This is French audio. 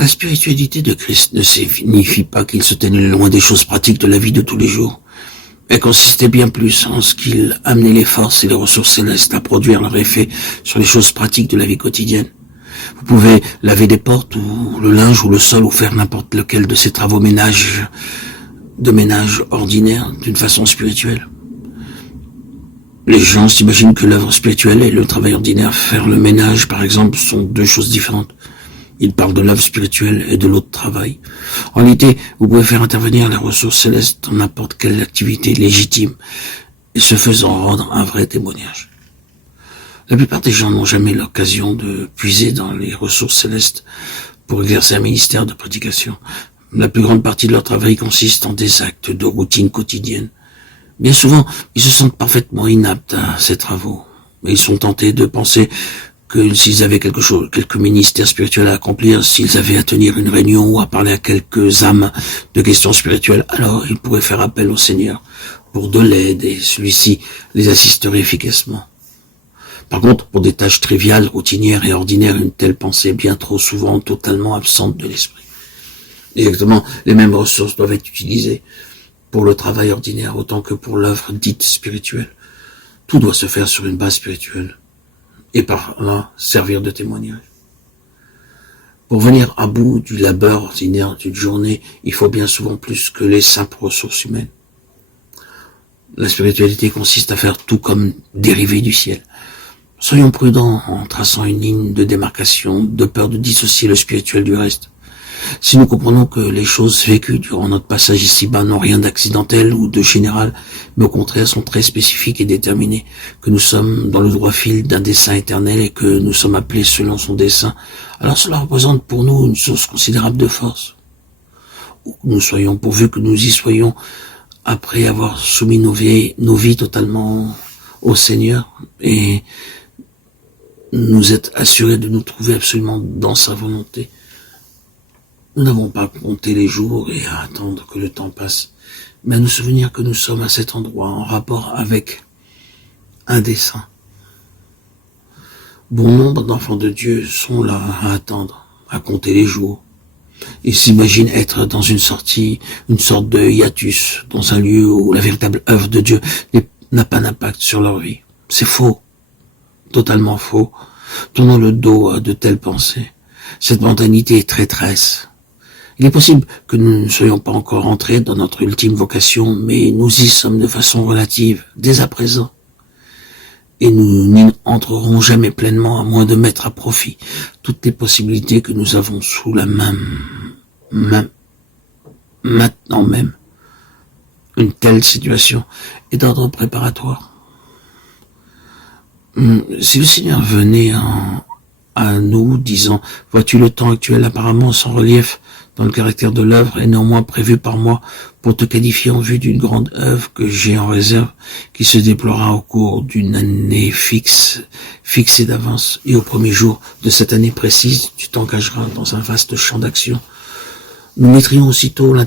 La spiritualité de Christ ne signifie pas qu'il se tenait loin des choses pratiques de la vie de tous les jours. Elle consistait bien plus en ce qu'il amenait les forces et les ressources célestes à produire leur effet sur les choses pratiques de la vie quotidienne. Vous pouvez laver des portes ou le linge ou le sol ou faire n'importe lequel de ces travaux de ménage ordinaires d'une façon spirituelle. Les gens s'imaginent que l'œuvre spirituelle et le travail ordinaire, faire le ménage par exemple, sont deux choses différentes. Ils parlent de l'œuvre spirituelle et de l'autre travail. En réalité, vous pouvez faire intervenir les ressources célestes dans n'importe quelle activité légitime et ce faisant rendre un vrai témoignage. La plupart des gens n'ont jamais l'occasion de puiser dans les ressources célestes pour exercer un ministère de prédication. La plus grande partie de leur travail consiste en des actes de routine quotidienne. Bien souvent, ils se sentent parfaitement inaptes à ces travaux, mais ils sont tentés de penser que s'ils avaient quelques ministères spirituels à accomplir, s'ils avaient à tenir une réunion ou à parler à quelques âmes de questions spirituelles, alors ils pourraient faire appel au Seigneur pour de l'aide et celui-ci les assisterait efficacement. Par contre, pour des tâches triviales, routinières et ordinaires, une telle pensée est bien trop souvent totalement absente de l'esprit. Exactement, les mêmes ressources doivent être utilisées pour le travail ordinaire autant que pour l'œuvre dite spirituelle. Tout doit se faire sur une base spirituelle et par là servir de témoignage. Pour venir à bout du labeur ordinaire d'une journée, il faut bien souvent plus que les simples ressources humaines. La spiritualité consiste à faire tout comme dérivé du ciel. Soyons prudents en traçant une ligne de démarcation, de peur de dissocier le spirituel du reste. Si nous comprenons que les choses vécues durant notre passage ici-bas n'ont rien d'accidentel ou de général, mais au contraire sont très spécifiques et déterminées, que nous sommes dans le droit fil d'un dessein éternel et que nous sommes appelés selon son dessein, alors cela représente pour nous une source considérable de force. Où que nous soyons, pourvu que nous y soyons, après avoir soumis nos vies totalement au Seigneur, et nous être assurés de nous trouver absolument dans sa volonté. Nous n'avons pas compté les jours et à attendre que le temps passe, mais à nous souvenir que nous sommes à cet endroit en rapport avec un dessein. Bon nombre d'enfants de Dieu sont là à attendre, à compter les jours. Ils s'imaginent être dans une sorte de hiatus, dans un lieu où la véritable œuvre de Dieu n'a pas d'impact sur leur vie. C'est faux, totalement faux. Tournons le dos à de telles pensées. Cette mondanité est traîtresse. Il est possible que nous ne soyons pas encore entrés dans notre ultime vocation, mais nous y sommes de façon relative, dès à présent. Et nous n'y entrerons jamais pleinement à moins de mettre à profit toutes les possibilités que nous avons sous la main, maintenant même. Une telle situation est d'ordre préparatoire. Si le Seigneur venait à nous, disant « Vois-tu le temps actuel apparemment sans relief dans le caractère de l'œuvre est néanmoins prévu par moi pour te qualifier en vue d'une grande œuvre que j'ai en réserve, qui se déploiera au cours d'une année fixée d'avance, et au premier jour de cette année précise, tu t'engageras dans un vaste champ d'action. Nous mettrions aussitôt